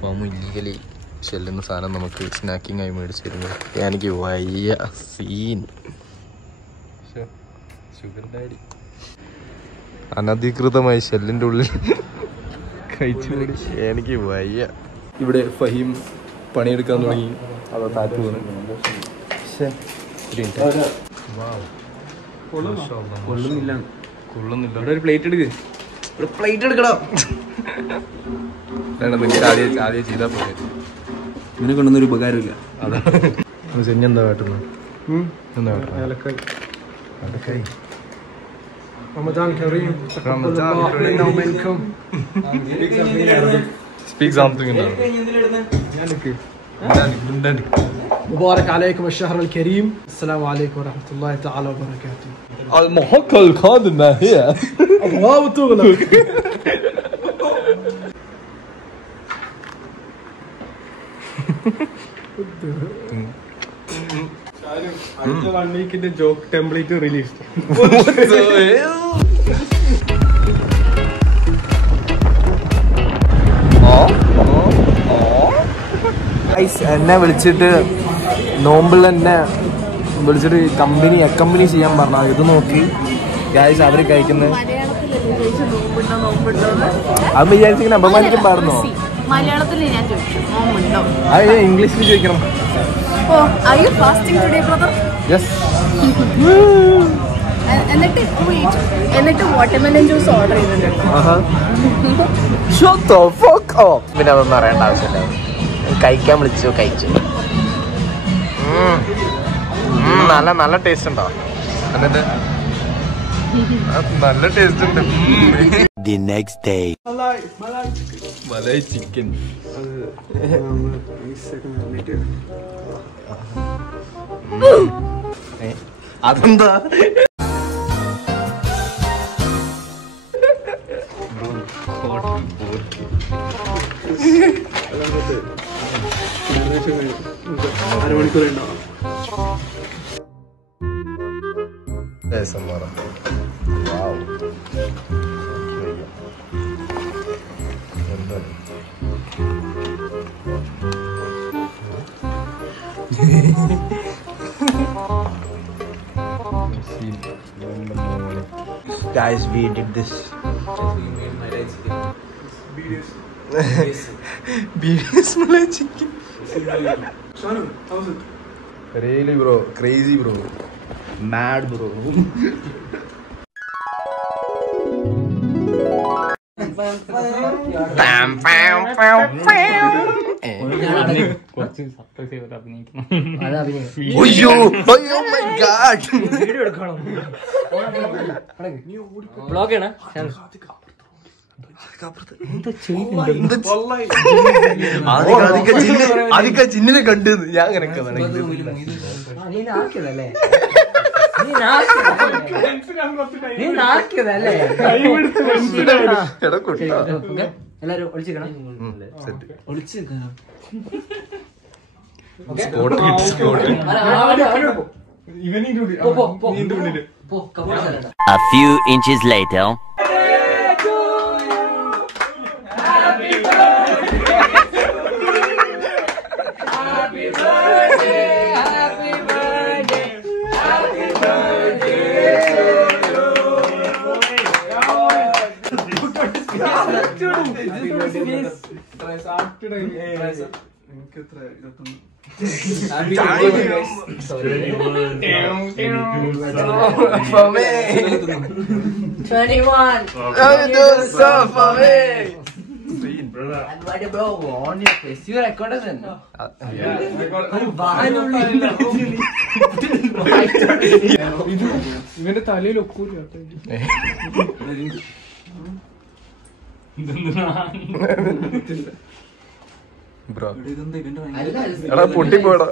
അൽഫാമും ഇല്ലീഗലി ചെല്ലുന്ന സാധനം നമുക്ക് സ്നാക്കിംഗ് ആയി മേടിച്ചു തരുമ്പോൾ എനിക്ക് വയ്യ സീൻ. ഷുഗർ ഡാഡി അനധികൃതമായി ഷെല്ലിൻ്റെ ഉള്ളിൽ കഴിച്ചു എനിക്ക് വയ്യ. ഇവിടെ ഫഹീം പണിയെടുക്കാൻ തുടങ്ങി. അതോ താറ്റ് പോകുന്നു. കൊള്ളുന്നില്ല. ഒരു പ്ലേറ്റ് എടുക്ക്. പ്ലേറ്റ് എടുക്കണം. ആദ്യം ചെയ്താൽ പോലെ ഇങ്ങനെ കൊണ്ടൊന്നൊരു ഉപകാരമില്ല. അതാ ശനി എന്താ കാട്ടുന്നത്? എന്താ കാട്ടുന്നത്? رمضان كريم رمضان كريم ومنكم speak something in there. مبارك عليكم الشهر الكريم. السلام عليكم ورحمة الله تعالى وبركاته. المحقق القادمة هي أبواب تغلق. അടുത്ത 1 വീക്കിന്റെ ജോക്ക് ടെംപ്ലേറ്റ് റിലീസ്. എന്നെ വിളിച്ചിട്ട് നോമ്പിൽ എന്നെ വിളിച്ചിട്ട് കമ്പനി ചെയ്യാൻ പറഞ്ഞു. ഇത് നോക്കി ഗായ്സ് അവര് കഴിക്കുന്നത് അത് വിചാരിച്ചിങ്ങനെ അപമാനിക്കാൻ പാടുന്നോ? മലയാളത്തിൽ ഞാൻ ചോദിച്ചു അത് ഇംഗ്ലീഷിൽ ചോദിക്കണം. എന്നിട്ട് വാട്ടർമെലൻ ജ്യൂസ് ഓർഡർ ചെയ്തിട്ടുണ്ട്. പിന്നെ അതൊന്നും അറിയേണ്ട ആവശ്യമില്ല. കഴിക്കാൻ വിളിച്ചു കഴിച്ചു. നല്ല ടേസ്റ്റ് ഉണ്ടോ? എന്നിട്ട് നല്ല ടേസ്റ്റ് ഉണ്ട്. The next day. Malai chicken. അതെന്താ? അരമണിക്കൂറുണ്ടാവും. Guys, we did this. BDS Malay chicken. Shanu, how's it? Really, bro. Crazy, bro. Mad, bro. Pam, pam, pam, pam. Oh my God. അധിക ചിന്നിനെ കണ്ടു ഞാൻ അങ്ങനെയൊക്കെ എല്ലാരും ഒളിച്ചിക്കണം. A few inches later. ഇവന്റെ തലയിൽ ഒക്കൂല. പൊട്ടിപ്പോടാ.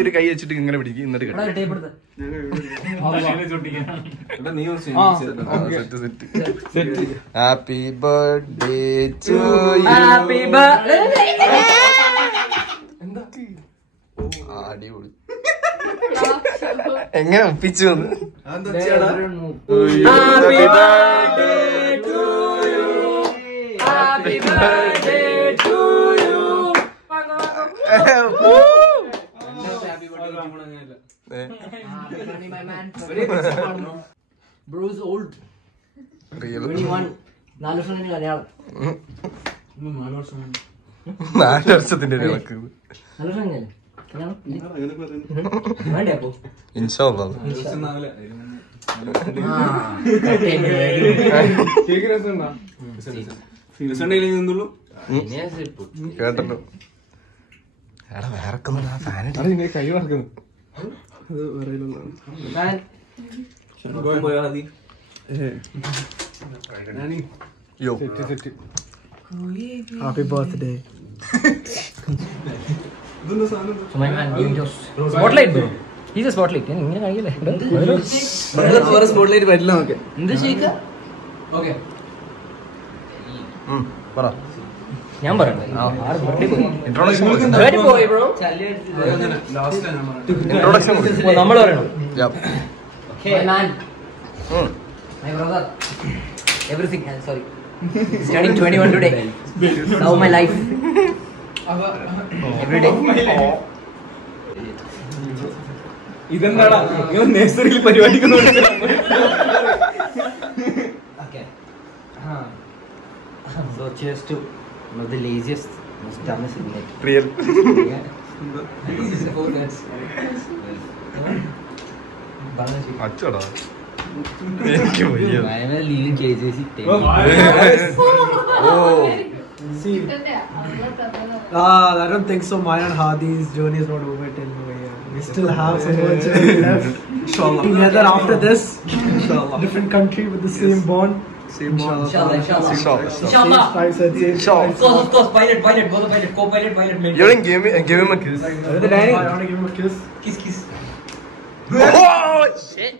ഒരു കൈ വെച്ചിട്ട് ഇങ്ങനെ പിടിക്കും. എന്നിട്ട് happy birthday to happy birthday. അടിപൊളി. എങ്ങനെ ഒപ്പിച്ചു വന്ന് happy birthday to you. Happy birthday to you. Bro is old. 21. 4 വർഷം കഴിഞ്ഞ് കല്യാണം. 4 വർഷത്തിന്റെ കണക്ക് 4 വർഷം കഴിഞ്ഞല്ലേ കല്യാണം? വേണ്ടേ അപ്പൊ? ഇൻഷാ അല്ലാഹ്. കേട്ടല്ലോ. എടാ വേറെ കൈ മറക്കുന്നു. യോ Happy birthday. So my man giving you spotlight bro. He's a spotlight. ഇങ്ങനെ കാണിക്കല്ലേ? സ്പോട്ട്ലൈറ്റ് പറ്റില്ല നമുക്ക്. എന്ത് ശരിക്ക? ഓക്കെ പറ. ഞാൻ പറയണ്ടേ? ഇൻട്രോഡക്ഷൻ പോയി ബ്രോ. ഇൻട്രോഡക്ഷൻ നമ്മൾ പറയണം. My man. My brother. Everything. Sorry. Starting 21 today. Now my life. Every day. ഇതെന്താടാ നഴ്സറിയിൽ പരിപാടിക്കുന്നു. Okay. So cheers to one of the laziest, most dumbest idiot. Real അച്ചടാ എനിക്ക് വയ്യ. I am leaving KJC. I don't think so. Mine and Hadi's journey is not over till now. We still have some more journey left. Inshallah. Together after this, inshallah. Different country with the same bond. Same bond. Inshallah. Inshallah. Inshallah. Of course. Pilot. Both the pilot. Co-pilot, pilot. You didn't give him a kiss. I want to give him a kiss. Kiss. Oh shit.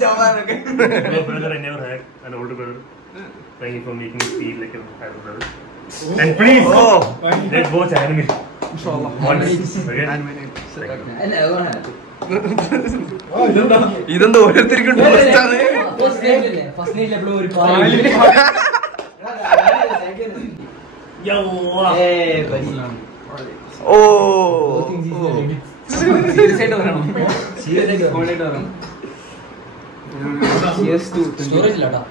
No brother, I never had an older brother. Thank you for making me feel like a older brother. And please, let's watch anime. Inshallah. Once. Okay? I never had. ഇതെന്താ ഓരോരുത്തർക്കും First name എപ്പോഴും ഒരു ഓ serious ആയിട്ട് പറയണം. Storage ഇല്ലാട്ടോ.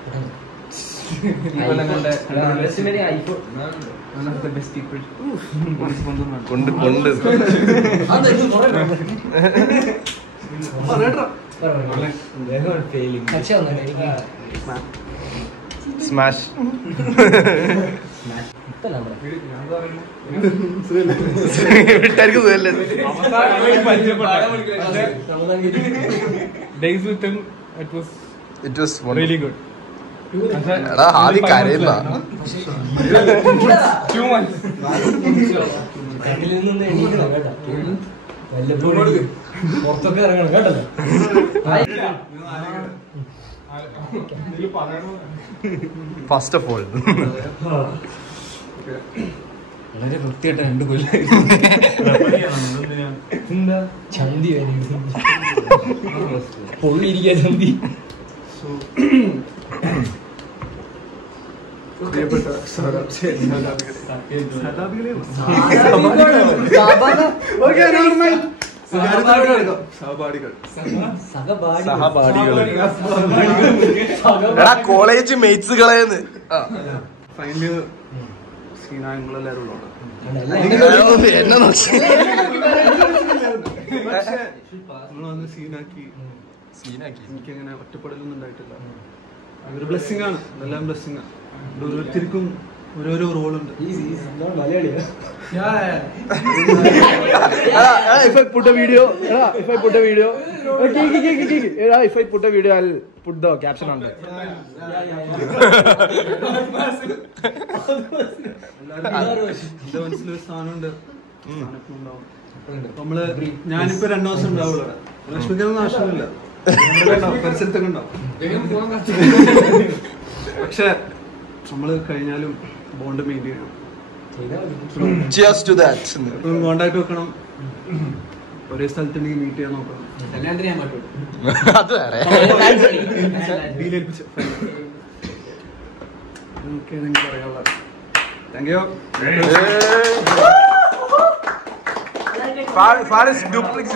കൊണ്ട് smash വീട്ടുകാർക്ക് സുഖല്ലേ? Days with him, it was it was really good. എടാ ആദ്യം കരയില്ല. 2 months. പുറത്തൊക്കെ ഇറങ്ങണം കേട്ടല്ലോ. ഫസ്റ്റ് ഓഫ് ഓൾ വളരെ വൃത്തിയായിട്ട് 2 കൊല്ലം ചന്തി പൊള്ളിയിരിക്കുക ചന്തി. എടാ കോളേജ് മേറ്റ്സുകളെന്ന് ഫൈനലി സീനാങ്ങളെല്ലാരും ഉള്ളതാണ്. എന്നെ നോക്കി നമ്മളൊന്ന് സീനാക്കി സീനാക്കി. എനിക്കങ്ങനെ ഒറ്റപ്പെടലൊന്നും ഉണ്ടായിട്ടില്ല. അതൊരു ബ്ലെസ്സിംഗ് ആണ്. എല്ലാം ബ്ലെസ്സിംഗ് ആണ്. ഓരോരുത്തർക്കും ഓരോരോ റോളുണ്ട്. If I put a video, if I put a video, if I put a video, I'll put the caption on that. എന്റെ മനസ്സിലൊരു സാധനമുണ്ട്. നമ്മള് ഞാനിപ്പോ 2 ദിവസം ഉണ്ടാവുള്ളൂ. ലക്ഷ്മിക്കൊന്നും ആവശ്യമില്ല, പരിസരത്തൊക്കെ ഉണ്ടാവും. പക്ഷെ നമ്മള് കഴിഞ്ഞാലും ബോണ്ട് മെയിൻറ്റെയിൻ ചെയ്യണം. എപ്പോഴും കോണ്ടാക്ട് വെക്കണം. ഒരേ സ്ഥലത്തുണ്ടെങ്കിൽ മീറ്റ് ചെയ്യാൻ നോക്കണം. അത് വേറെ പറയാനുള്ള. Thank you. Faris duplex.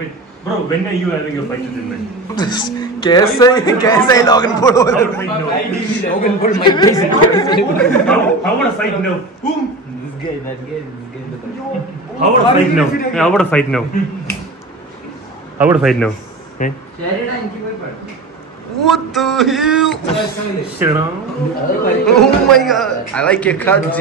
Wait. Bro, when are you having your fight with him, man? KSI Logan Paul. How would a fight know? Logan Paul might be. How would a fight know? Whom? This guy. How would a fight know? How would a fight know? How would a fight know? Eh? What the hell? Shit. Oh my god. I like your cut, G.